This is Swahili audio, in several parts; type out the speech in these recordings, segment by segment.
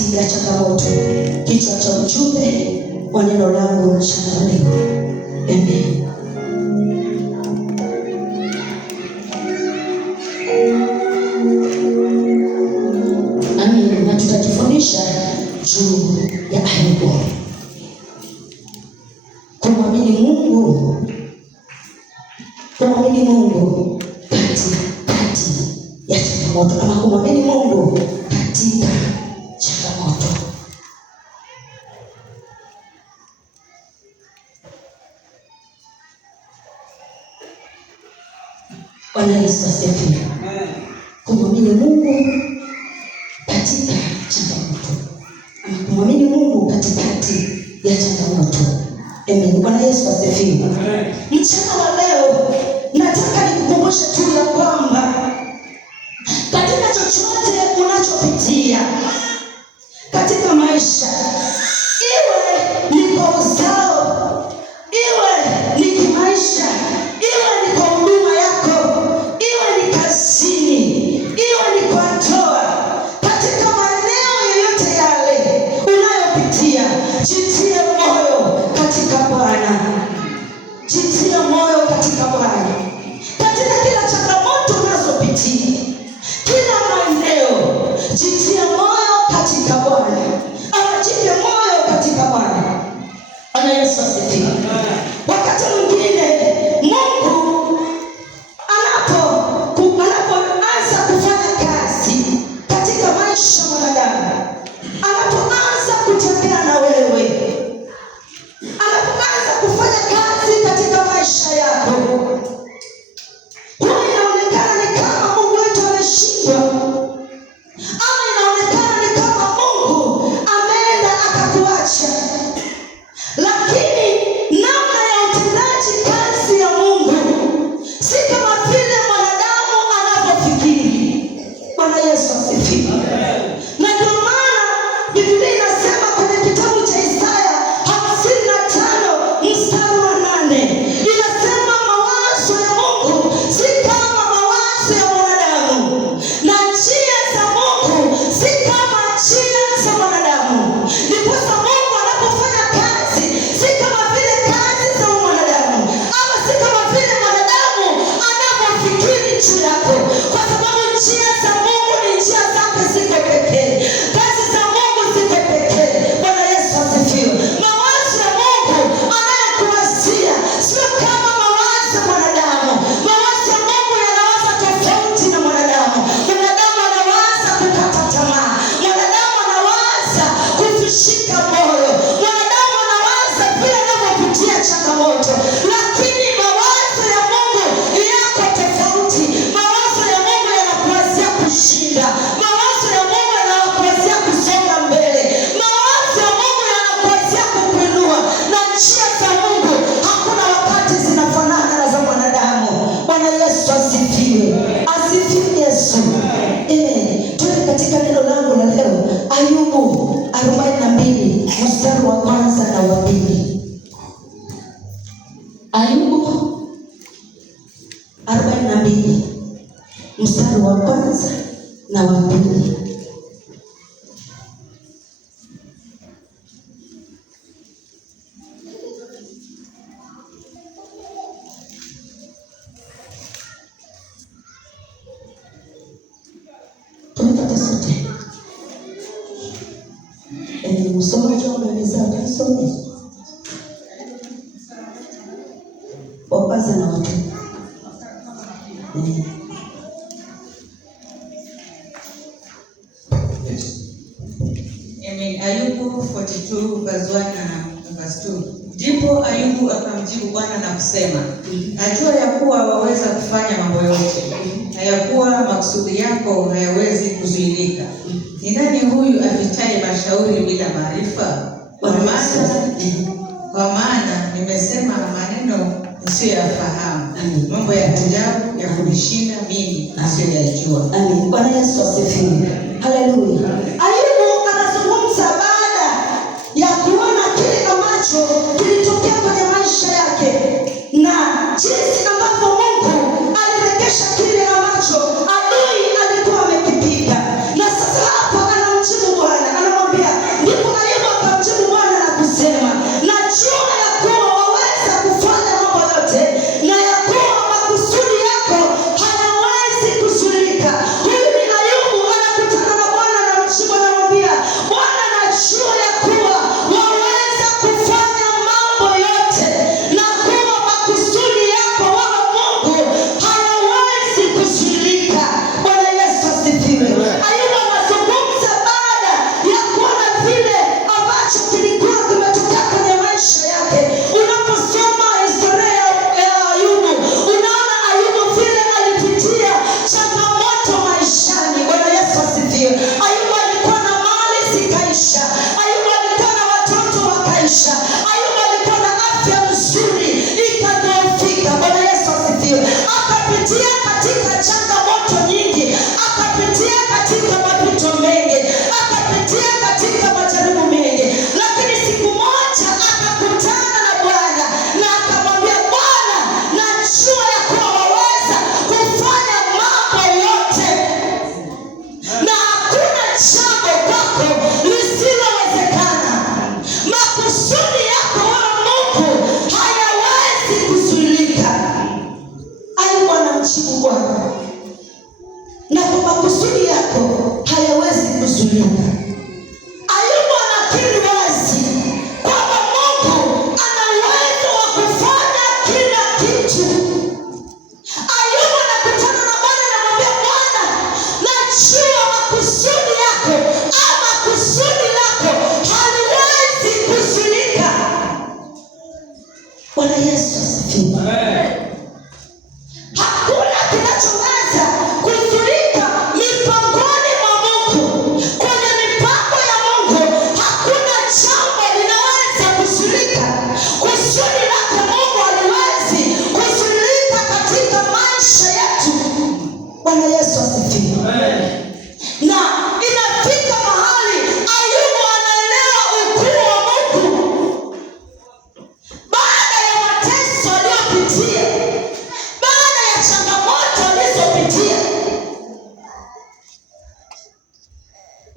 katikati ya changamoto. Kichwa cha ujumbe wa neno langu mchana leo. Amen. Amen. Na tutajifundisha juu ya Ayubu. Kumwamini Mungu. Kumwamini Mungu katikati ya changamoto, ama kumwamini Mungu katika changamoto. Bwana Yesu asifiwe. Kumwamini Mungu katika changamoto, ama kumwamini Mungu katikati ya changamoto. Amen. Bwana Yesu asifiwe. Mchana wa leo nataka nikukumbushe tu ya kwamba katika chochote unachopitia katika maisha, iwe ni kwa uzao, iwe ni kimaisha, iwe ni kwa huduma yako, iwe ni kazini, iwe ni kwa ndoa, katika maeneo yoyote yale unayopitia, jitie moyo katika Bwana. Jitie moyo katika Bwana. Katika kila changamoto unazopitia, kila maeneo, jitie moyo katika Bwana. Jitie moyo katika Bwana. Bwana Yesu asifiwe. Wakati mwingine Mungu anapoanza kufanya kazi katika maisha ya mwanadamu, anapoanza kutembea na wewe, anapoanza kufanya kazi katika maisha yako, huwa inaonekana ni kama Mungu wetu ameshindwa, ama inaonekana ni kama Mungu ameenda akakuacha. Lakini namna ya utendaji kazi ya Mungu si kama vile mwanadamu anavyofikiri. Bwana Yesu asifiwe. Na ndio maana Biblia inasema kwenye kitabu cha Isaya 55 mstari wa 8, inasema mawazo ya Mungu si kama mawazo ya mwanadamu, na njia za Mungu si kama njia za mwanadamu. Ndiposa Mungu anapofanya kazi si kama vile kazi za mwanadamu, ama si kama vile mwanadamu anavyofikiri juu yako, kwa sababu njia za Mungu ni njia zake ziko pekee. Kazi za Mungu ziko pekee. Bwana Yesu asifiwe. Mawazo ya Mungu anayokuwazia sio kama mawazo ya mwanadamu. Mawazo ya Mungu yanawaza tofauti na mwanadamu. Mwanadamu anawaza kukata tamaa. Mwanadamu anawaza kuvishika moyo. Mwanadamu anawaza vile anavyopitia changamoto. Lakini mawazo ya Mungu yako tofauti. Mawazo ya Mungu yanakuwazia kushinda. Mawazo ya Mungu yanakuwazia kusonga mbele. Mawazo ya Mungu yanakuwazia kukuinua. Na njia za Mungu hakuna wakati zinafanana na za mwanadamu. Bwana Yesu asifiwe. Asifiwe Yesu. Amen. Tuwe katika neno langu la leo, Ayubu 42 mstari wa kwanza na wa pili. Ayubu 42 mstari wa kwanza na wa pili. Tunapata sote. Msomaji wa mbele kasome wa kwanza na wa pili. Amen. Ayubu 42 verse 1 and verse 2. Ndipo Ayubu akamjibu Bwana na kusema, najua ya kuwa waweza kufanya mambo yote, na ya kuwa makusudi yako hayawezi kuzuilika. Ni nani huyu apitaye mashauri bila maarifa? Kwa maana nimesema maneno nisiyoyafahamu, mambo ya ajabu ya kunishinda mimi nisiyoyajua. Amen. Bwana Yesu asifiwe. Haleluya. Ayubu anazungumza baada ya kuona kile ambacho kilitokea kwenye maisha yake na jinsi ambavyo Mungu alirejesha kile ambacho adui alikuwa amekipiga. Na sasa hapa anamjibu Bwana, anamwambia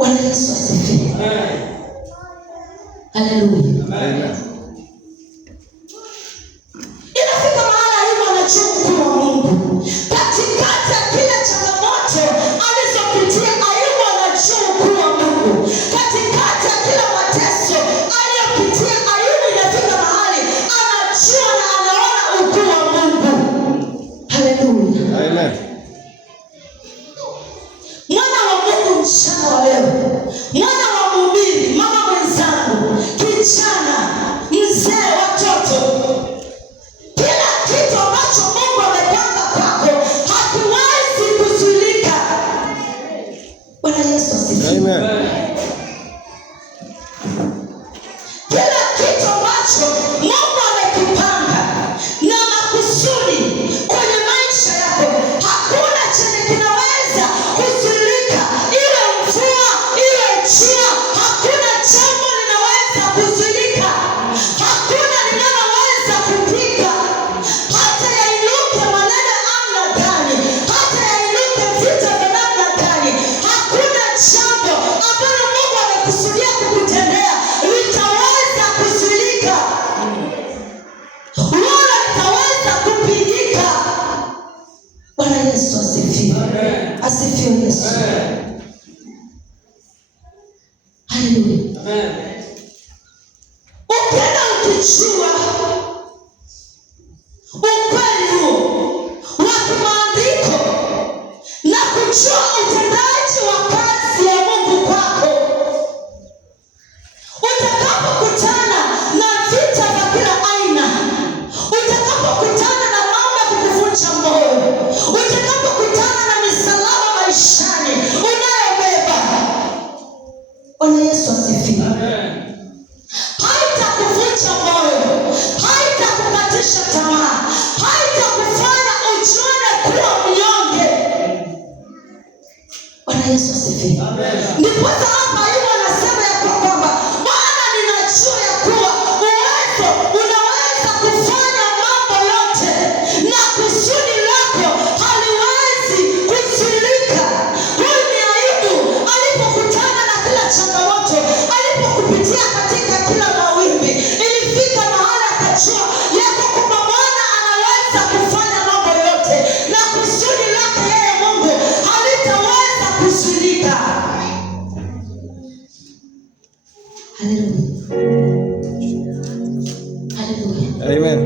Bwana Yesu asifiwe. Haleluya. Inafika mahali Ayubu anajua ukuu wa Mungu. Katikati ya kila changamoto alizopitia, Ayubu anajua ukuu wa Mungu. Katikati ya kila mateso aliyopitia, Ayubu inafika mahali anajua na anaona ukuu wa Mungu. Haleluya. Amen. Mwana wa Mungu mchana wa leo, mwana wa mhubiri, mama mwenzangu, kijana, mzee, watoto, kila kitu ambacho Mungu amepanga kwako hakiwezi kuzuilika. Bwana Yesu asifiwe. Amen. Kila kitu ambacho Mungu amekipanga na makusudi kwenye maisha yako, hakuna chenye kinaweza kuzuilika. Iwe mvua, iwe jua, hakuna jambo linaweza kuzuilika. Hakuna linaloweza kupinga. Hata yainuke maneno namna gani, hata yainuke vita vya namna gani, hakuna jambo ambalo Mungu amekusudia kukutendea litaweza kuzuilika wala litaweza kupingika. Bwana Yesu asifiwe. Asifiwe Yesu. Haleluya. Ukienda ukijua ukweli huu wa kimaandiko na kujua utendaji wa kazi ya Mungu kwako, utakapokutana na vita vya kila aina, utakapokutana na mambo ya kukuvunja moyo, utakapokutana na misalaba maishani unayobeba, Bwana Yesu asifiwe, haitakuvunja moyo, haitakukatisha tamaa, haitakufanya ujione kuwa mnyonge. Bwana Yesu asifiwe. Ndipo hapa Ayubu anasema ya kwamba Bwana, ninajua ya kuwa uwezo unaweza kufanya mambo yote na kusudi lako haliwezi kuzuilika. Huyu ni Ayubu alipokutana na kila changamoto, alipokupitia katika kila mawimbi, ilifika mahali akajua yako kwamba Bwana anaweza kufanya mambo yote na kusudi lake yeye Mungu halitaweza kuzuilika. Haleluya. Haleluya. Amen.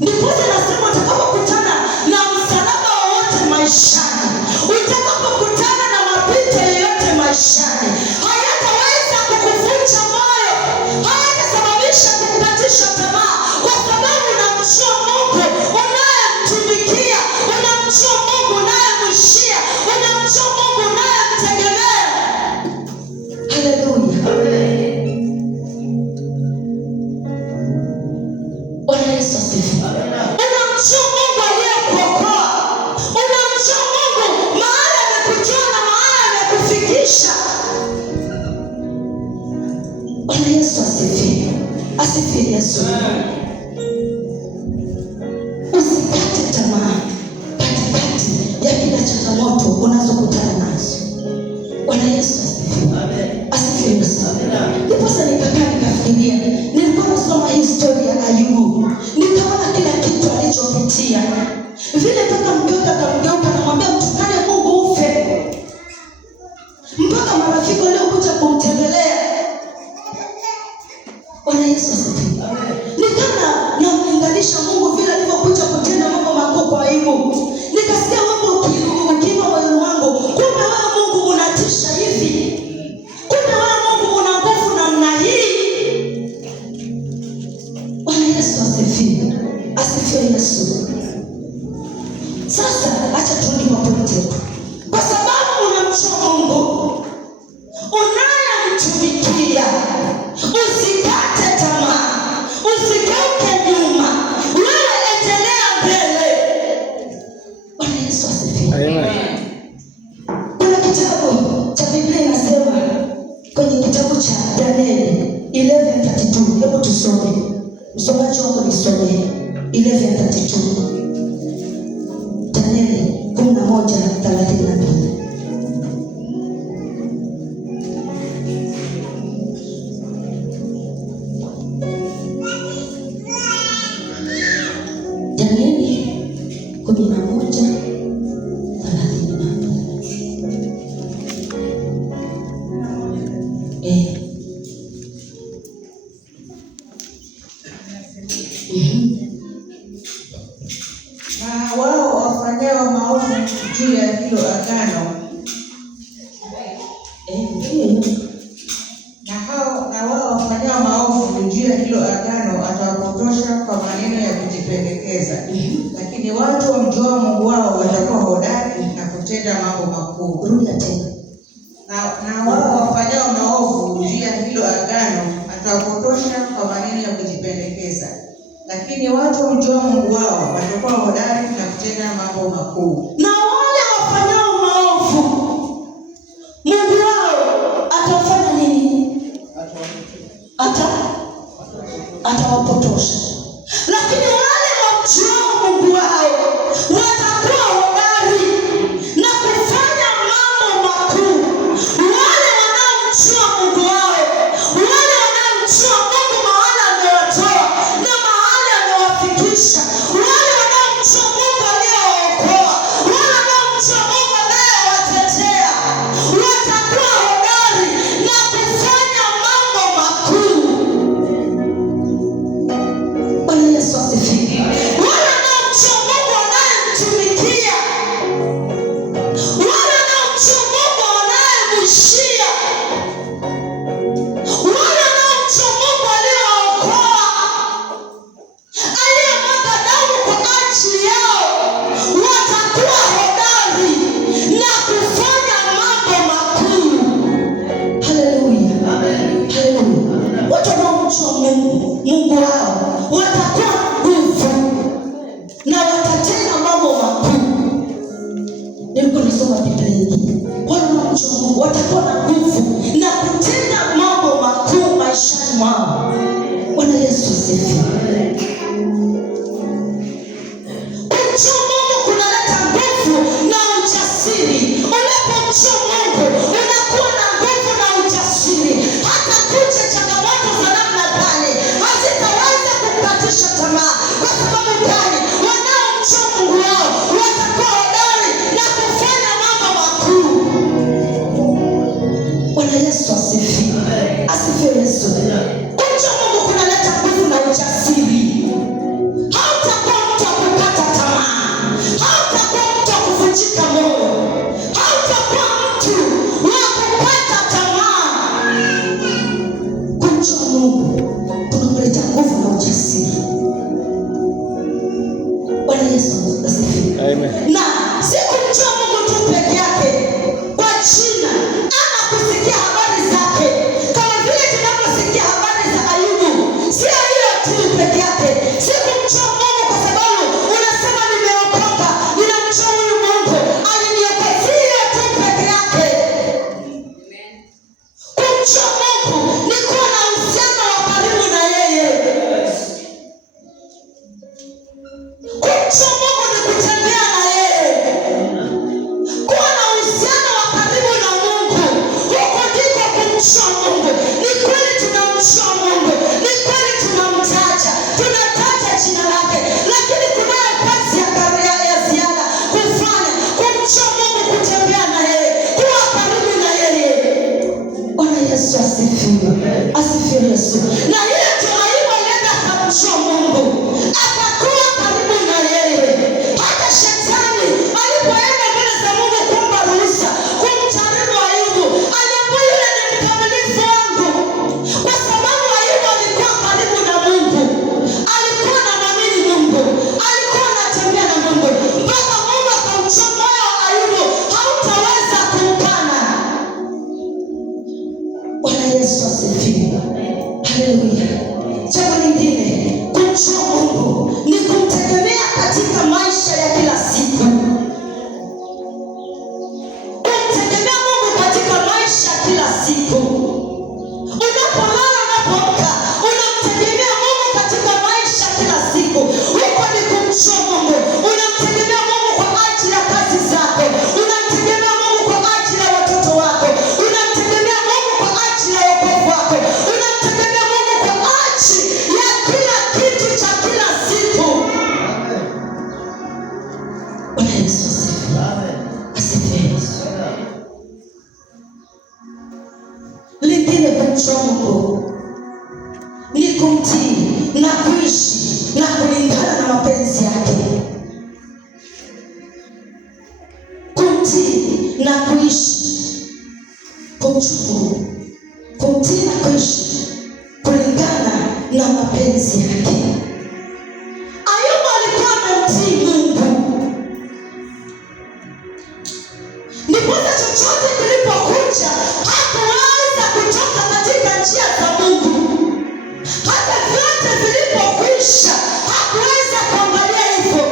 Ndipo nasema utakapokutana na msalaba wowote maishani, utakapokutana na mapito yoyote maishani, hayataweza kukuvunja moyo, hayatasababisha kukukatisha tamaa, kwa sababu unamjua Mungu unayemtumikia, unamjua Mungu unayemwishia, unamjua Mungu unayemtegemea. Haleluya. Bwana Yesu asifiwe. Unamjua Mungu aliyekuokoa, unamjua Mungu mahali amekutoa na mahali amekufikisha. Bwana Yesu asifiwe. Asifiwe Yesu. Usikate tamaa katikati ya kila changamoto unazokutana nazo. Bwana Yesu asifiwe. Asifiwe Yesu. Ndipo sasa nikakaa nikafikiria, nilikuwa nasoma historia ya Ayubu, nikaona kila kitu alichopitia, vile mpaka mgeuka akamgeuka akamwambia mtukane Mungu ufe, mpaka marafiki waliokuja kumtembelea. Bwana Yesu asifiwe. Nikana namlinganisha Mungu vile alivyokuja kutenda mambo makuu kwa Ayubu, nikasikia Mungu ukiinua moyo wangu, kumbe wewe Mungu unatisha hivi, kumbe wewe Mungu una nguvu namna hii. Bwana Yesu asifiwe. Asifiwe Yesu. Sasa acha turudi kwa pointi yetu, kwa sababu unamjua Mungu unayemtumikia, usikate tamaa, usigeuke nyuma, wewe endelea mbele. Bwana Yesu asifiwe. Amen. Kuna kitabu cha Biblia inasema kwenye kitabu cha Danieli 11:32. Hebu tusome. Msomaji wako nisomee 11:32. Danieli 11:32. Na wao wafanyao maovu juu ya hilo agano na wao wafanyao maovu juu ya hilo agano atawapotosha kwa maneno ya kujipendekeza. Lakini watu wamjuao Mungu wao watakuwa hodari na kutenda mambo makuu. Rudia tena. Na wao wafanyao maovu juu ya hilo agano atawapotosha kwa maneno ya kujipendekeza. Lakini watu wamjuao Mungu wao watakuwa hodari na kutenda mambo makuu. Na wale wafanyao maovu Mungu wao atafanya nini? Atawapotosha. Lakini wale wamjuao Mungu wao watakuwa hodari na kufanya mambo makuu. Wale wanaomjua Mungu wao, wale wanaomjua Mungu mahali amewatoa na mahali amewafikisha, wale wanaomjua Mungu aliyewaokoa, wale wanaomjua Mungu anayewatetea, watakuwa hodari na kufanya mambo makuu. Bwana Yesu asifiwe. Wale wanaomjua Mungu wanayemtumikia, wale wanaomjua Mungu wanayemwishia, wale wanaomjua Mungu aliyewaokoa, aliyemwaga damu kwa ajili yao, watakuwa hodari na kufanya mambo makuu. Haleluya, haleluya. Watu wanaomjua Mungu wao watakuwa na nguvu na watatenda mambo makuu. Nilikuwa nasoma Biblia hii. Wale wanaomjua Mungu watakuwa na nguvu na kutenda mambo makuu maishani mwao. Bwana Yesu asifiwe. Kumjua Mungu kunaleta nguvu na ujasiri. Unapomjua Mungu unakuwa na nguvu na ujasiri. Hata kuja changamoto za namna gani hazitaweza kukatisha tamaa. Kwa sababu gani? Wanaomjua Mungu wao watakuwa hodari na kufanya mambo makuu. Bwana Yesu asifiwe. Asifiwe Yesu. Kumjua Mungu kunaleta nguvu na ujasiri. Hautakuwa mtu wa kukata tamaa. Hautakuwa mtu wa kuvunjika moyo. Hautakuwa mtu wa kukata tamaa. Kumjua Mungu kunakuleta nguvu na ujasiri. Bwana Yesu asifiwe. Amen. Na si kumjua Mungu tu peke yake kwa jina ama kusikia habari zake, kama vile tunaposikia habari za Ayubu. Sio hiyo tu peke yake. Si kumjua Mungu kwa sababu unasema nimeokoka, ninamjua huyu Mungu aliniokoa. Sio tu peke yake. Kumjua Mungu ni kuwa na uhusiano wa karibu na yeye. Kumjua Mungu ni kutembea na yeye. Kuwa na uhusiano wa karibu na Mungu. Huko ndiko kumjua Mungu. Ni kweli tunamjua Mungu. Ni kweli tunamtaja. Tunataja jina lake. Lakini kunayo kazi ya ziada kufanya. Kumjua Mungu, kutembea na yeye. Kuwa karibu na yeye. Bwana Yesu asifiwe. Asifiwe Yesu. Na yeye tunaiwa alienda kumjua Mungu. Akakuwa karibu na yeye. Hata shetani alipoenda mbele za Mungu kumpa ruhusa kumjaribu Ayubu, aliambiwa yule ni mkamilifu wangu. Kwa sababu Ayubu alikuwa karibu na Mungu. Alikuwa anamwamini Mungu. Alikuwa anatembea na Mungu. Mpaka Mungu akamjua moyo wa Ayubu hautaweza kumkana. Bwana Yesu asifiwe. Haleluya. Jambo lingine, kumjua Mungu ni kumtegemea katika maisha ya kila siku. Kumtegemea Mungu katika maisha ya kila siku. Unapolala, unapoamka, unamtegemea Mungu katika maisha ya kila siku. Huko ni kumjua Mungu. Unamtegemea Mungu kwa ajili ya kazi zako. Unamtegemea Mungu kwa ajili ya watoto wako. Unamtegemea Mungu kwa ajili ya wokovu wako. Unamtegemea Mungu kwa ajili ya kila kitu cha kila siku. Bwana Yesu asifiwe. Asifiwe Yesu. kumcha Mungu ni kumtii na kuishi na kulingana na mapenzi yake. Kumtii na kuishi, kumcha Mungu, kumtii na kuishi kulingana na mapenzi yake. Ayubu alikuwa anamtii Mungu, ndiposa chochote kilipokuja hakuweza kutoka katika njia za Mungu. Hata vyote vilipokwisha hakuweza kuangalia hivyo.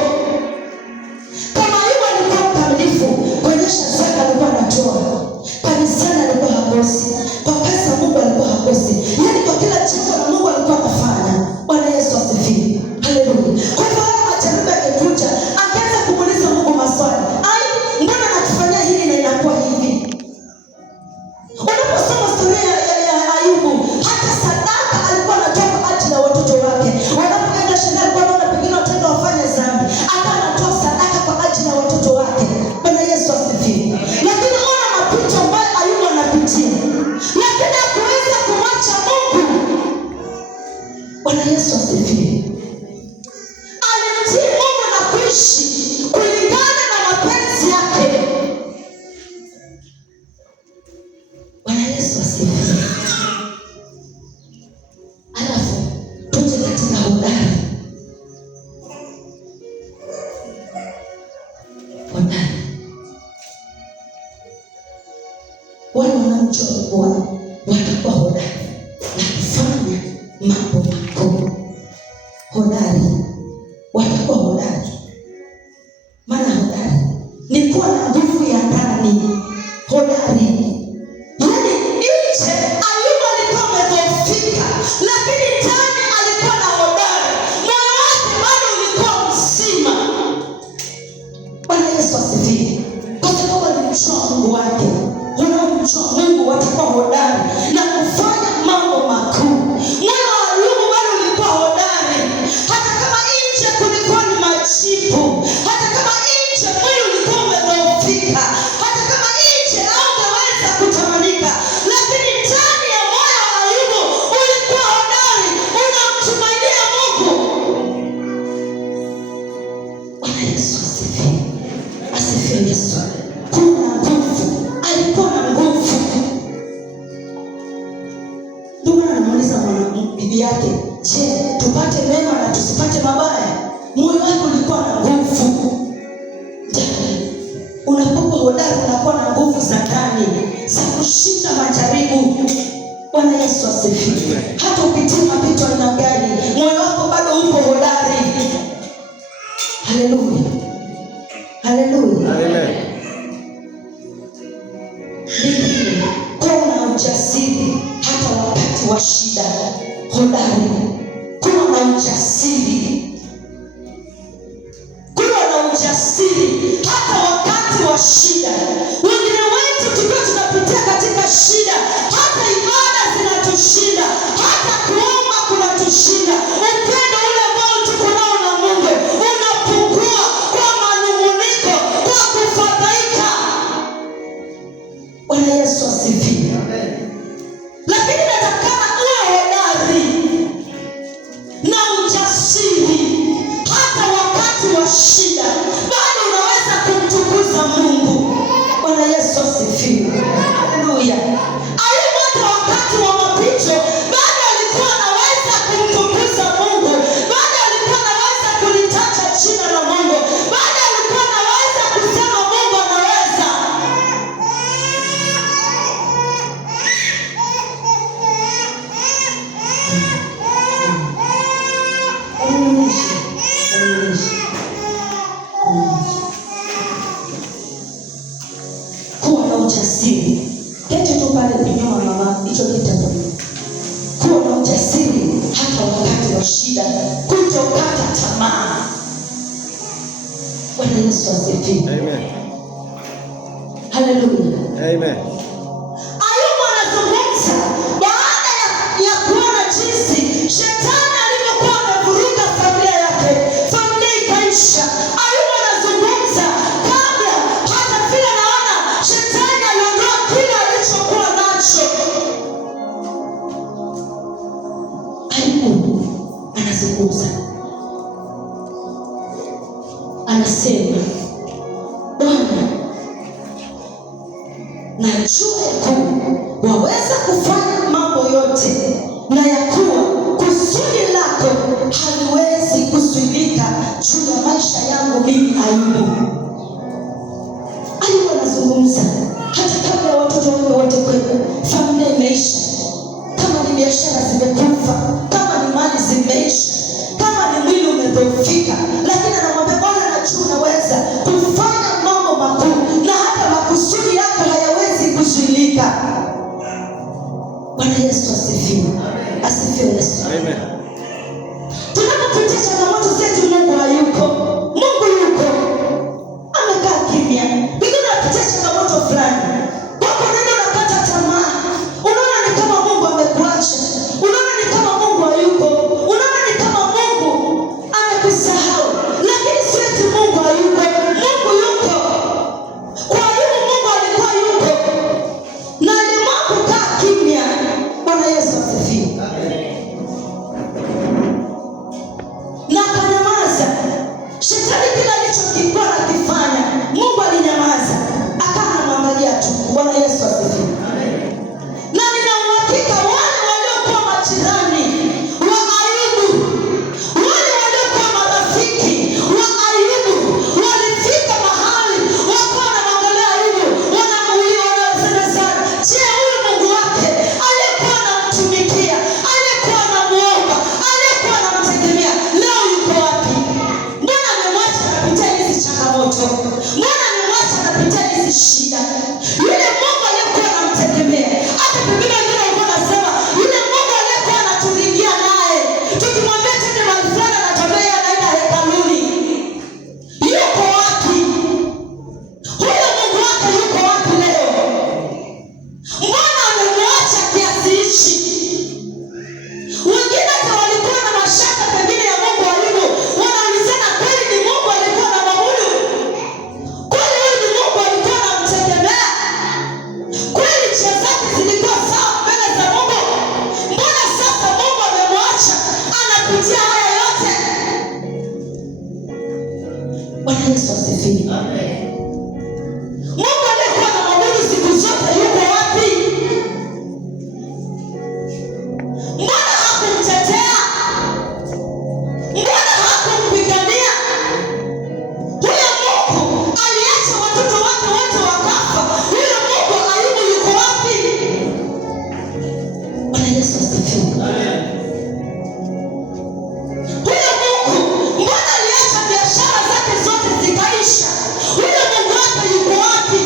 Kama Ayubu alikuwa mkamilifu, kuonyesha zaka alikuwa anatoa, kanisani alikuwa hakosi, kwa pesa Mungu alikuwa hakosi, yaani kwa kila jambo na Mungu alikuwa anafanya. Bwana Yesu asifiwe. Haleluya. Kwa hivyo haya majaribu yakikuja, akaanza kumuuliza Mungu maswali. Mbona nakufanyia hili na inakuwa hivi? Unaposoma historia ya Ayubu, hata sadaka alikuwa anatoa kwa ajili ya watoto wake. Wanapoenda shambani, alikuwa anaona pengine wataenda wafanye dhambi, akawa anatoa sadaka kwa ajili ya watoto wake. Bwana Yesu asifiwe. Lakini ona mapito ambayo Ayubu anapitia, lakini hakuweza kumwacha Mungu. Bwana Yesu asifiwe. Alimtii Mungu na kuishi kulingana na mapenzi yake. Bwana Yesu asifiwe. Alafu tuje katika hodari. Hodari, wale wanaomjua Mungu watakuwa hodari na kufanya mambo makuu. Hodari, watakuwa hodari. Maana hodari ni kuwa na nguvu ya ndani. Hodari, yaani nje Ayubu alikuwa amedhoofika, lakini ndani alikuwa na hodari. Moyo wake bado ulikuwa mzima. Bwana Yesu asifiwe. Kwa sababu alimjua Mungu wake. Wanaomjua Mungu watakuwa hodari na kufanya mambo makuu. Moyo wa Ayubu bado ulikuwa hodari, hata kama nje kulikuwa ni majipu, hata kama nje mwili ulikuwa umedhoofika, hata kama nje haungeweza kutamanika, lakini ndani ya moyo wa Ayubu ulikuwa hodari, unamtumainia Mungu. Bwana Yesu asifiwe. Asifiwe Yesu. Kuna nguvu, alikuwa na nguvu. Ndio anamuuliza bibi yake, je, tupate mema na tusipate mabaya? Moyo wake ulikuwa na nguvu. Unapokuwa hodari, unakuwa na nguvu za ndani za kushinda majaribu. Bwana Yesu asifiwe. Hata upitie mapito aina gani, moyo wako bado uko hodari. Haleluya. Haleluya. Amen. Lingine, kuwa na ujasiri hata wakati wa shida. Hodari, kuwa na ujasiri. Kuwa na ujasiri hata wakati wa shida. Wengine wetu tukiwa tunapitia katika shida, hata ibada zinatushinda, hata kuomba kunatushinda. Upendo ule ambao tuko nao na Mungu unapungua kwa manung'uniko, kwa kufadhaika. Bwana Yesu asifiwe. Lakini natakana uwe hodari na ujasiri hata wakati wa shida, bado unaweza kumtukuza Mungu. Bwana Yesu asifiwe. Haleluya. Ayubu hata wakati wa mapito bado alikuwa anaweza kumtukuza Mungu, bado alikuwa anaweza kulitaja jina la Mungu, bado alikuwa anaweza kusema Mungu anaweza. Kuwa na ujasiri. Kete tu pale kunyuma mama, hicho kitabu. Kuwa na ujasiri hata wakati wa shida, kutokata tamaa. Bwana Yesu asifiwe. Amen. Haleluya. Amen. Ayubu anazungumza baada ya kuona jinsi shetani alivyokuwa amevuruga familia yake, familia ikaisha. Ayubu anazungumza kabla hata vile naona shetani aliondoa kile alichokuwa nacho. najua ya kuwa waweza kufanya mambo yote, na ya kuwa kusudi lako haliwezi kuzuilika juu ya maisha yangu mimi Ayubu. Ayubu anazungumza hata kabla ya watoto wake wote kwenda, familia imeisha, kama ni biashara zimekufa, kama ni mali zimeisha, kama ni mwili umedhoofika, lakini anamwambia Bwana, najua unaweza kufanya mambo makuu, na hata makusudi yako hayawezi kuzuilika. Bwana Yesu asifiwe. Asifiwe Yesu. Amen. Tunapopitia changamoto zetu, Mungu hayuko. Mungu yuko, amekaa kimya. Pengine unapitia changamoto fulani, wako neno unapata tamaa, unaona ni kama Mungu amekuacha, unaona ni kama Mungu hayuko, unaona ni kama Mungu amekusahau. Lakini si eti Mungu hayuko, Mungu yuko. Kwa hiyo Mungu alikuwa yuko na aliamua kukaa kimya. Bwana Yesu asifiwe. Na akanyamaza. Shetani kila alichokikuwa akifanya, Mungu alinyamaza, akawa anamwangalia tu. Bwana Yesu asifiwe. Na nina uhakika wale waliokuwa majirani wa Ayubu, wale waliokuwa marafiki wa Ayubu, walifika mahali wakawa wanamwangalia Ayubu, wanamuuliza, wanasemezana, je, huyu Mungu wake aliyekuwa anamtumikia, aliyekuwa anamuomba, aliyekuwa anamtegemea, leo yuko wapi? Mbona amemwacha anapitia hizi changamoto? Mbona amemwacha anapitia hizi shida? Yule Mungu aliyekuwa anamtegemea, hata pengine wengine walikuwa wanasema yule Mungu aliyekuwa anaturingia naye, tukimwambia tende mahali fulani anatembea anaenda hekaluni, yuko wapi? Huyo Mungu wake yuko wapi leo? Mbona amemwacha kiasi hichi? Wengine hata walikuwa na mashaka pengine ya Mungu wa Ayubu, wanaulizana, kweli ni Mungu alikuwa na mabudu? Kweli huyu ni Mungu alikuwa anamtegemea? Kweli njia zake zilikuwa sawa mbele za Mungu? Mbona sasa Mungu amemwacha anapitia haya yote? Bwana Yesu asifiwe. Mungu aliyekuwa na mabudu siku zote yuko wapi? Mbona hakumtetea? Mbona hakumpigania? Huyo Mungu aliacha watoto wake wote wakafa. Huyo Mungu Ayubu yuko wapi? Bwana Yesu asifiwe. Huyo Mungu mbona aliacha biashara zake zote zikaisha? Huyo Mungu wake yuko wapi?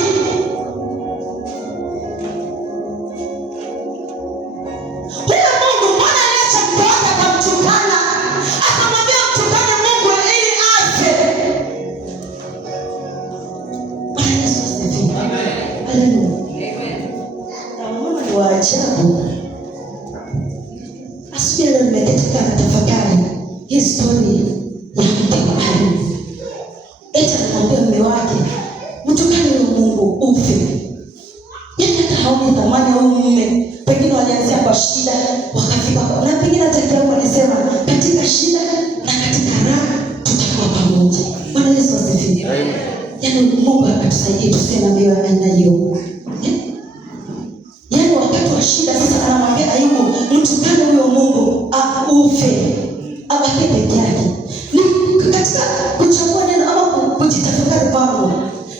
Huyo Mungu mbona aliacha mke wake akamtukana, akamwambia mtukane Mungu ili afe? Bwana Yesu asifiwe. Haleluya. Na Mungu ni wa ajabu. Asubuhi leo nimekatika na tafakari hii story ya mke wa Ayubu. Eti anamwambia mume wake, mtukane huyo Mungu ufe. Yaani hata haoni thamani ya huyu mume. Pengine walianzia kwa shida, wakafika na pengine hata kidogo alisema katika shida na katika raha tutakuwa pamoja. Bwana Yesu asifiwe. Yaani Mungu akatusaidie tuseme ndio anayo. Yaani wakati wa shida sasa anamwambia Ayubu, mtukane huyo Mungu ufe, abaki peke yake. Ni katika kuchagua neno ama kujitafakari kwangu,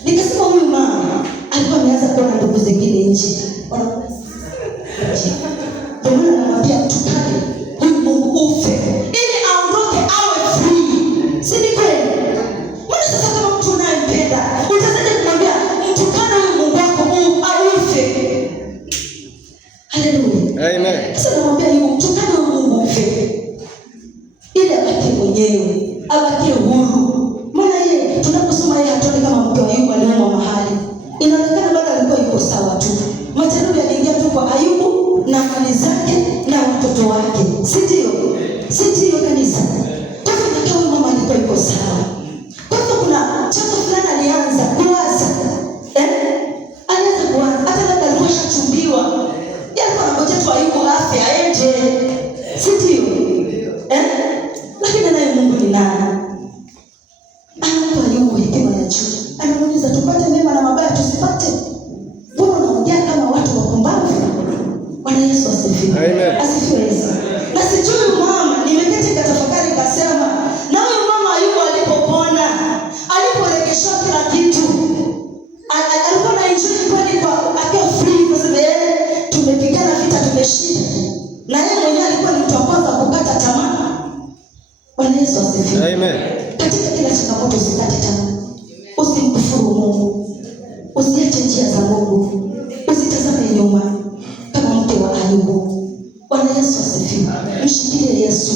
nikasema huyu mama alikuwa ameanza kuona ndugu zingine nje. Ndio maana anamwambia mtukane huyu Mungu ufe ili aondoke awe free. Si ni kweli? Mbona sasa kama mtu unayempenda utazaje kumwambia mtukane huyu Mungu wako ufe? Haleluya. Amen. Sasa namwambia hiyo mtukane huyu Mungu ufe ili abaki mwenyewe, abaki huru. Maana yeye tunaposoma yeye hatuoni kama mke wa Ayubu aliomba mahali. Inaonekana bado alikuwa yuko sawa tu. Majaribu yaliingia tu kwa Ayubu na mali zake na watoto wake. Si ndio? Si ndio kanisa? Kwa hivyo inakaa huyu mama alikuwa yuko sawa. Kwa hivyo kuna jambo fulani alianza kuwaza. Alianza kuwaza. Hata labda alikuwa shachumbiwa. Yeye alikuwa anangoja tu Ayubu afe aende. Bwana Yesu asifiwe. Amen. Katika kila changamoto usikate tamaa. Usimkufuru Mungu. Usiache njia za Mungu. Usitazame nyuma kama mke wa Ayubu. Bwana Yesu asifiwe. Mshikilie Yesu.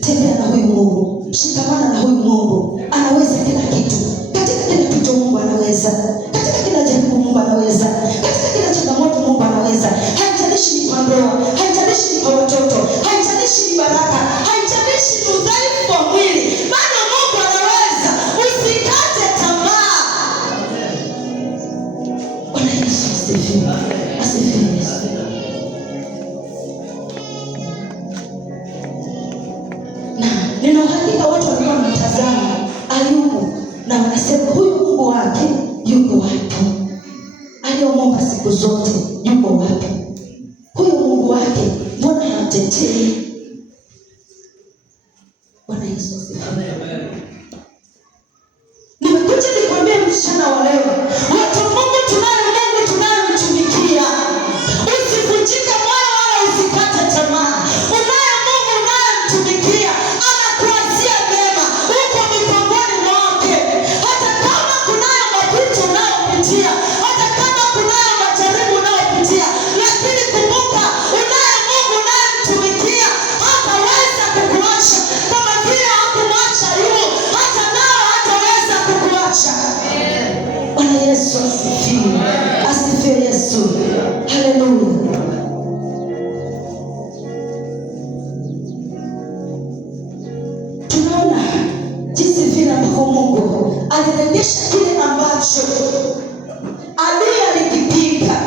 Tembea na huyu Mungu. Shikamana na huyu Mungu. Anaweza kila kitu. Katika kila kitu Mungu anaweza. Katika kila jaribu Mungu anaweza. Katika kila changamoto Mungu anaweza. Haijalishi ni kwa ndoa, haijalishi ni kwa watoto, haijalishi ni baraka, haijalishi ni udhaifu wa mwili. Bado Mungu anaweza. Usikate tamaa. Bwana Yesu asifiwe. Asifiwe Yesu. Nina uhakika watu walikuwa wanamtazama Ayubu na wanasema huyu Mungu wake yuko wapi? Aliyomwomba siku zote yuko wapi? Huyu Mungu wake mbona hamtetei? Bwana Yesu asifiwe. Nimekuja nikwambie mchana wa leo, watu wa Mungu tunayemtumikia, usivunjike moyo wala usikate tamaa. Unaye Mungu unayemtumikia anakuazia mema, uko mipangoni mwake. Hata kama kunayo mapito unayopitia, hata kama kunayo majaribu unayopitia, lakini kumbuka unaye Mungu unayemtumikia hataweza kukuacha kama vile hakumwacha Ayubu, hata nao hataweza kukuacha. Bwana Yesu asifiwe. Asifiwe Yesu. Haleluya. Tunaona jinsi vile ambavyo Mungu alirejesha kile ambacho adui alikipika,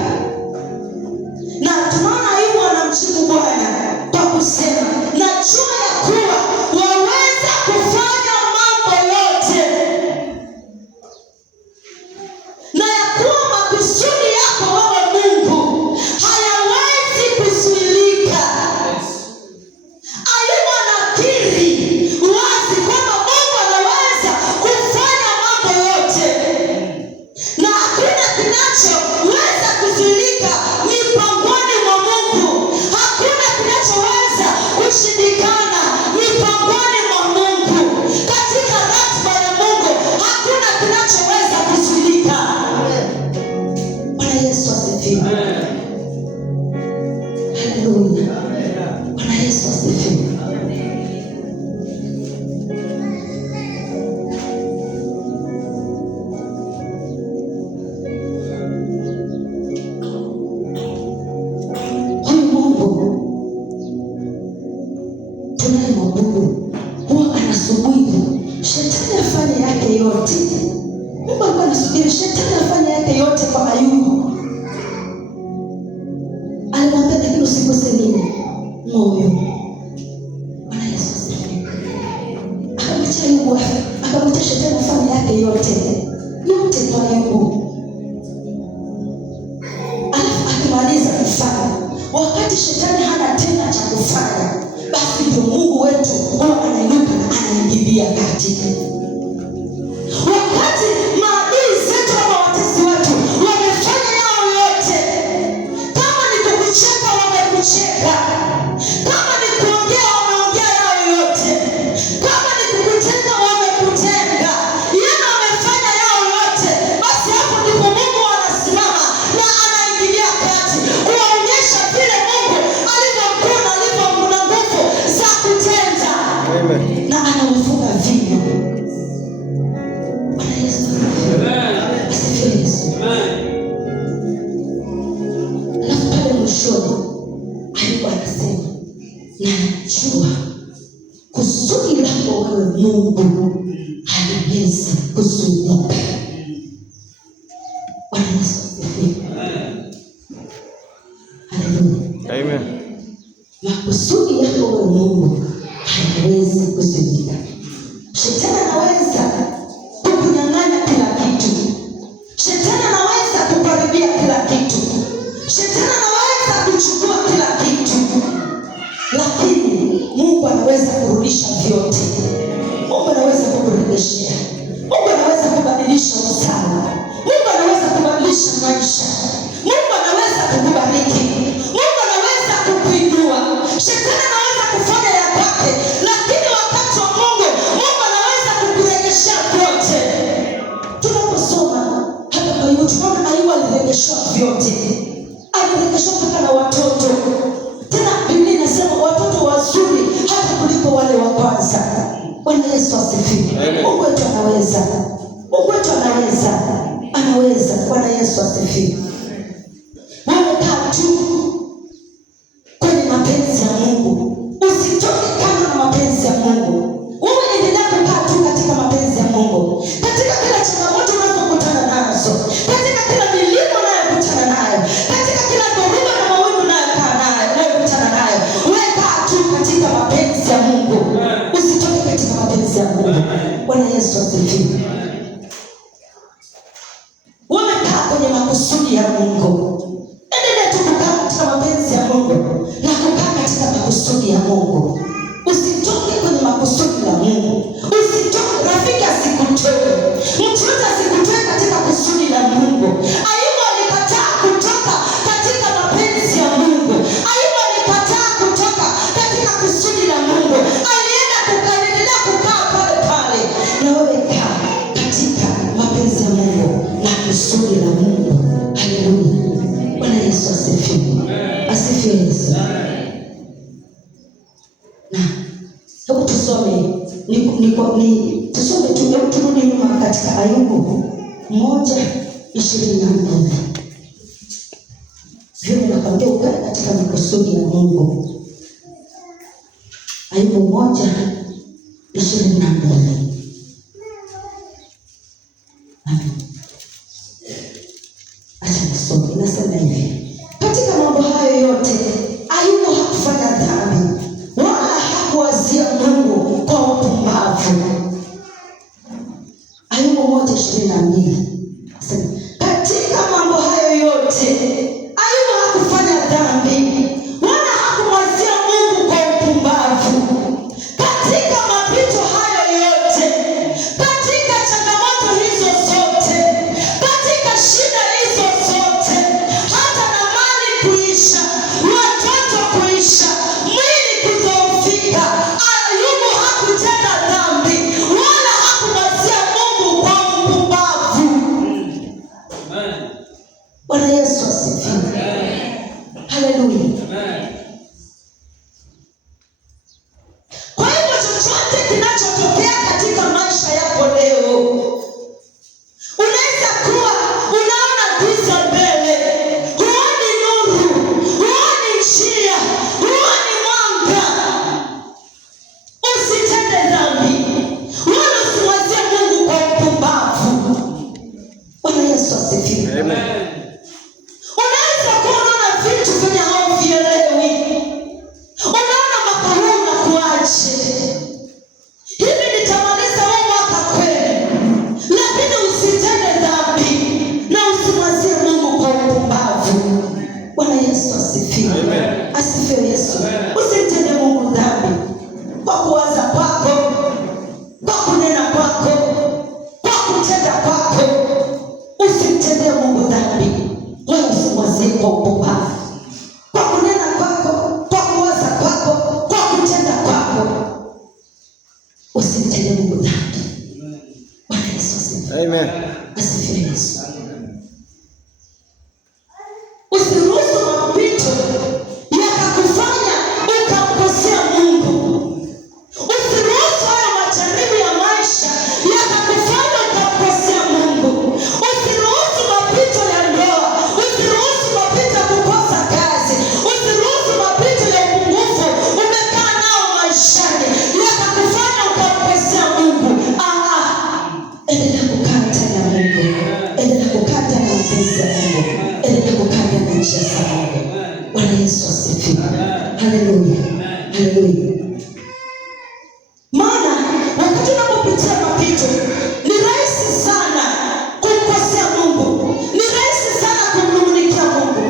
na tunaona Ayubu anamjibu Bwana kwa kusema, najua ya kuwa waweza kufanya mambo yote, na ya kuwa makusudi yako wewe Mungu hayawezi kuzuilika. Ayubu anakiri wazi kwamba Mungu anaweza kufanya mambo yote, na hakuna kinachoweza kuzuilika mipangoni mwa Mungu. Hakuna kinachoweza kushindikana mipangoni mwa Mungu. Katika ratiba ya Mungu hakuna kinachoweza kuzuilika. Bwana Yesu asifiwe. Haleluya. Bwana Yesu asifiwe. Huyu Mungu tunayemwabudu huwa anasubiri shetani afanye yake yote. Mungu alikuwa anasubiri shetani afanye yake yote kwa Ayubu. Alimwambia, lakini usiguse nini? Moyo. Bwana Yesu asifiwe. Akamwacha Ayubu, akamwacha shetani afanye yake yote kwa Ayubu. Alafu akimaliza kufanya, wakati shetani hana tena cha kufanya, basi ndio Mungu wetu huwa anainuka na anaingilia kati. Wakati maadui zetu ama watesi wetu wamefanya yao yote, kama ni kukucheka wamekucheka, kama ni kuongea wameongea yao yote, kama ni kukutenga wamekutenga, yana wamefanya yao yote, basi hapo ndipo Mungu anasimama na anaingilia kati kuwaonyesha vile Mungu alivyo mkuu na alivyo na nguvu za kutenda. Amen. Na anamfunga vinywa. Bwana Yesu asifiwe. Asifiwe Yesu. Alafu pale mwishoni Ayubu anasema, najua kusudi lako wewe Mungu haliwezi kuzuilika. Bwana Yesu asifiwe. Haleluya. Amen. Makusudi yako wewe Mungu hayawezi kuzuilika. Shetani anaweza kukunyang'anya kila kitu. Shetani anaweza kukaribia kila kitu. Shetani anaweza kuchukua kila kitu. Lakini Mungu anaweza kurudisha vyote. Mungu anaweza kukurudishia. Mungu anaweza kubadilisha usawa. Mungu anaweza kubadilisha maisha. Mungu anaweza kukubariki. Mungu anaweza kukuinua. Shetani anaweza kufanya ya kwake, lakini wakati wa Mungu kesho mpaka na watoto. Tena Biblia inasema watoto wazuri hata kuliko wale wa kwanza. Bwana Yesu asifiwe. Mungu wetu anaweza. Mungu wetu anaweza. Anaweza. Bwana Yesu asifiwe. Wewe kaa tu kwenye mapenzi ya Mungu. Usitoke kando na mapenzi ya Mungu. Wewe endelea kukaa tu katika mapenzi ya Mungu. Katika kila changamoto unazokutana nazo, katika kila milima unayokutana nayo, katika kila dhoruba na mawimbi unayokutana nayo, wewe kaa tu katika mapenzi ya Mungu. Usitoke katika mapenzi ya Mungu. Bwana Yesu asifiwe. Wewe kaa kwenye makusudi ya Mungu. Endelea tu kukaa katika mapenzi ya Mungu na kukaa katika makusudi ya Mungu. Usitoke kwenye makusudi ya Mungu. Usitoke, rafiki asikutoe. Mtu yote asikutoe katika kusudi la Mungu. Ayubu alikataa kutoka katika mapenzi ya Mungu. Ayubu alikataa kutoka katika kusudi la Mungu. Aliendelea kukaa pale pale. Na wewe kaa katika mapenzi ya Mungu na kusudi la Mungu. Haleluya. Bwana Yesu asifiwe. Asifiwe Yesu. Hebu tusome tusome turudi nyuma katika Ayubu 1:24. Vile nakwambia ukae katika makusudi ya Mungu. Ayubu 1:24. Acha nisome. Nasema hivi: katika mambo hayo yote Ayubu hakufanya dhambi wala hakuwazia Mungu kwa upumbavu. Ayubu 1:22. Katika mambo hayo yote Ayubu hakufanya dhambi wala hakumwazia Mungu kwa upumbavu. Katika mapito hayo yote, katika changamoto hizo zote, katika shida hizo zote, hata na mali kuisha, watoto kuisha, mwili kudhoofika, Ayubu hakutenda dhambi wala hakumwazia Mungu kwa upumbavu. Bwana Yesu asifiwe. Haleluya. Kwa hivyo chochote kinachotokea katika maisha yako leo, unaweza kuwa unaona giza mbele, huoni nuru, huoni njia, huoni mwanga. Usitende dhambi wala usimwazie Mungu kwa upumbavu. Bwana Yesu asifiwe. Amen. Unaweza kuwa unaona vitu vyenye hauvielewi. Unaona mwaka huu unakuaje? Hivi nitamaliza huu mwaka kweli? Lakini usitende dhambi na usimwazie Mungu kwa upumbavu. Bwana Yesu asifiwe. Amen. Asifiwe Yesu. Usitende Mungu dhambi kwa kuwaza kwako, kwa kunena kwako, kwa kutenda kwako. Usimtendee Mungu dhambi wala usimwazie kwa upumbavu. Kwa kunena kwako, kwa kuwaza kwako, kwa kutenda kwako, usimtendee Mungu dhambi. Bwana Yesu asifiwe. Amen. Asifiwe Yesu. Usiruhusu mapito yakakufanya ukamkosea Mungu. Usiruhusu hayo majaribu ya maisha yakakufanya ukamkosea Mungu. Usiruhusu mapito ya ndoa, usiruhusu mapito ya kukosa kazi, usiruhusu mapito ya upungufu umekaa nao maishani yakakufanya ukamkosea Mungu. Endelea kukaa ndani ya Mungu. Endelea kukaa ndani ya mapenzi ya Mungu. Endelea kukaa ndani ya njia za Mungu. Bwana Yesu asifiwe. Haleluya. Haleluya. Maana wakati unapopitia mapito, ni rahisi sana kumkosea Mungu. Ni rahisi sana kumnung'unikia Mungu.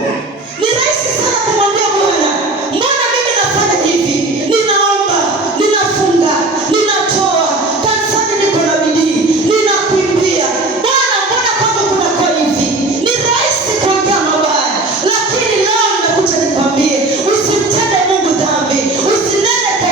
Ni rahisi sana kumwambia Bwana, mbona mimi nafanya hivi? Ninaomba, ninafunga, ninatoa, kanisani niko na bidii, ninakuimbia. Bwana, mbona kwangu kunakuwa hivi? Ni rahisi kuongea mabaya, lakini leo nimekuja nikwambie, usimtende Mungu dhambi. Usinene kwa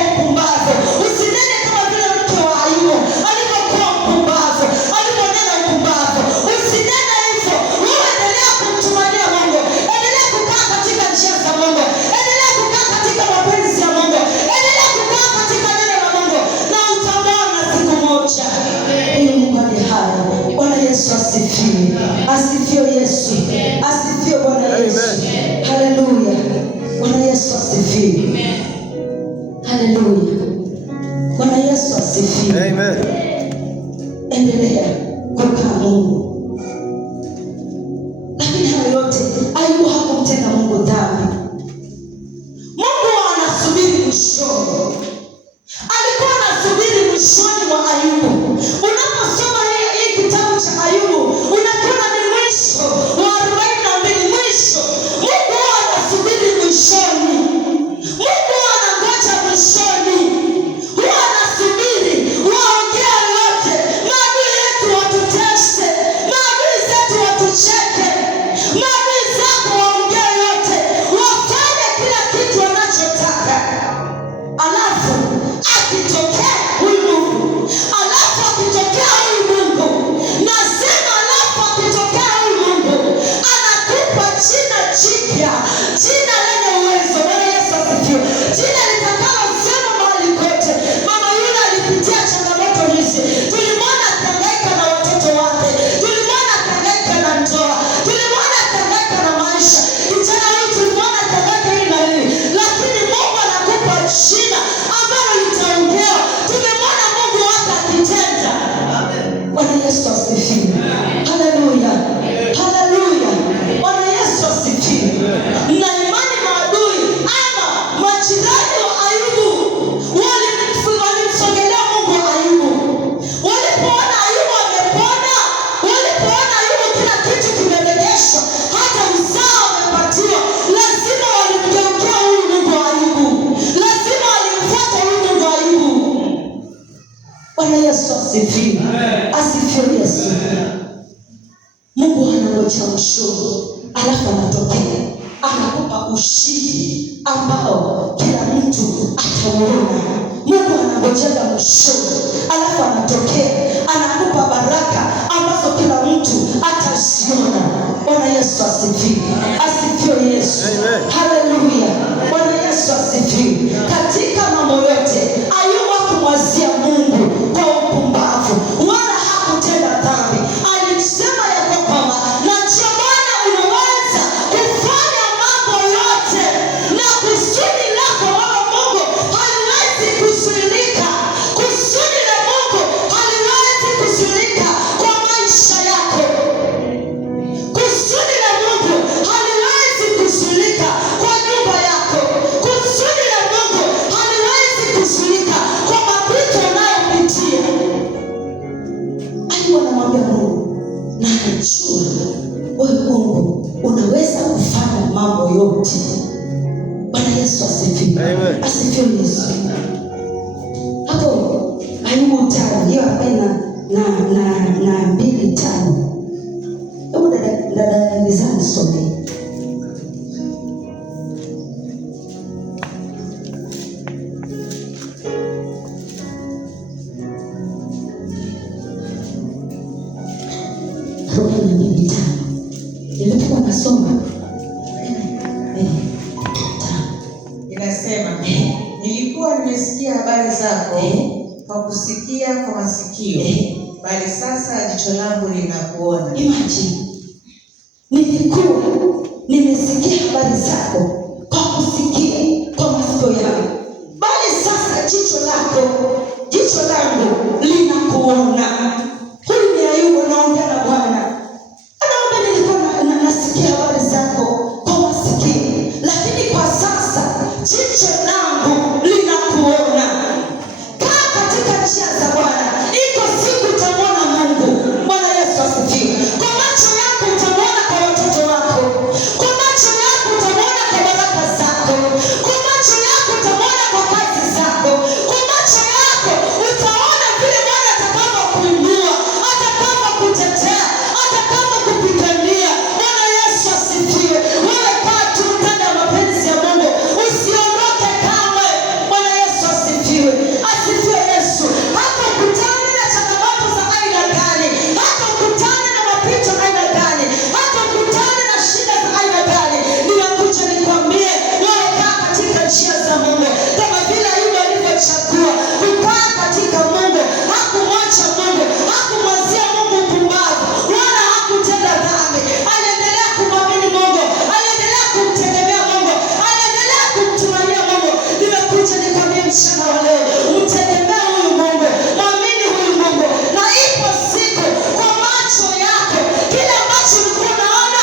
Na imani maadui ama majirani wa Ayubu walimsogelea Mungu wa Ayubu. Walipoona Ayubu amepona, walipoona Ayubu kila kitu kimerejeshwa, hata uzao amepatiwa, lazima walimgeukia huyu Mungu wa Ayubu. Lazima walimfuata huyu Mungu wa Ayubu. Bwana Yesu asifiwe. Asifiwe Yesu. Mungu anangoja ushuru, alafu anatokea anakupa ushindi ambao kila mtu atauona. Mungu anangojea ushuru, alafu anatokea anakupa baraka ambazo kila mtu ataziona. Bwana Yesu asifiwe. Asifiwe Yesu. Haleluya. Bwana Yesu asifiwe. Katika mambo yote Ayubu hakumwazia Mungu kwa upumbavu wala hakutenda dhambi. Alisema ya kwamba najua Bwana unaweza kufanya mambo yote, na kusudi lako wewe Mungu haliwezi kuzuilika. Kusudi la Mungu haliwezi kuzuilika kwa maisha yako. Kusudi la Mungu haliwezi kuzuilika kwa nyumba yako. Kusudi la Mungu haliwezi kuzuilika kwa mapito unayopitia. Ayubu anamwambia Mungu, na najua wewe Mungu unaweza kufanya mambo yote. Bwana Yesu asifiwe. Asifiwe Yesu. Hapo Ayubu 5 hiyo 42:5. Hebu dada Nizani some. Nilipokuwa nasoma inasema, nilikuwa nimesikia habari zako kwa kusikia kwa masikio, bali sasa jicho langu linakuona. Imagine, nilikuwa nimesikia habari zako kwa kusikia kwa masikio yangu, bali sasa jicho langu linakuona. Huyu ni Ayubu anaongea na Bwana. Anaomba, nilikuwa nasikia habari zako kwa masikio, lakini kwa sasa jicho langu linakuona. Kaa katika njia za Bwana, iko siku utamwona Mungu. Bwana Yesu asifiwe. Kwa macho yako utamwona kwa watoto wako, kwa macho yako utamwona kwa baraka zako, kwa macho yako utamwona kwa kazi zako, kwa macho yako utaona vile Bwana atakavyokuinua, atakavyokutetea, atakavokupigania. Bwana Yesu asifiwe. Wewe kaa tu ndani ya mapenzi ya Mungu, usiondoke kamwe. Bwana Yesu asifiwe. Asifiwe Yesu. Hata ukutane na changamoto za aina gani, hata ukutane na mapito aina gani, hata ukutane na shida za aina gani, ninakuja nikwambie, wewe kaa katika njia za Mungu. Kama vile Ayubu alivyochagua kukaa katika Mungu, hakumwacha Mungu, hakumwazia Mungu upumbavu, wala hakutenda dhambi. Aliendelea kumwamini Mungu, aliendelea kumtegemea Mungu, aliendelea kumtumania Mungu. Nimekuja nikwambie mchana wa leo, mtegemea huyu Mungu, mwamini huyu Mungu, na ipo siku kwa macho yako kile ambacho ulikuwa unaona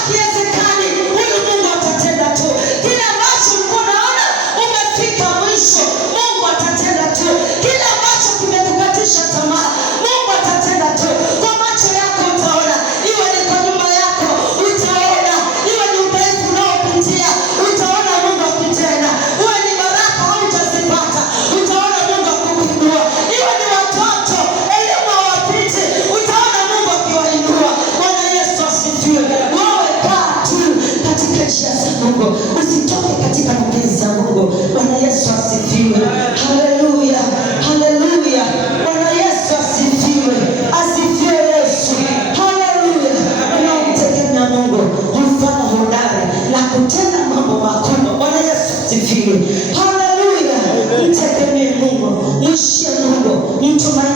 hakiwezekani, huyu Mungu atatenda tu. Kile ambacho ulikuwa unaona umefika mwisho, Mungu atatenda tu. Kile ambacho kimekukatisha tamaa, Mungu atatenda tu. Kwa macho yako utaona, iwe ni kwa nyumba yako utaona, iwe ni udhaifu unaopitia utaona Mungu akitenda. Uwe ni baraka au utazipata, utaona Mungu akuinua. Iwe ni watoto elimu hawapiti, utaona Mungu akiwainua. Bwana Yesu asifiwe. Wewe kaa tu katika njia za Mungu, usitoke katika mapenzi ya Mungu. Bwana Yesu asifiwe. Haleluya, haleluya. Bwana Yesu asifiwe. Asifiwe Yesu. Haleluya. Unaomtegemea Mungu humfanya hodari na kutenda mambo makubwa. Bwana Yesu asifiwe. Haleluya. Mtegemee Mungu, mshie Mungu, mtumaini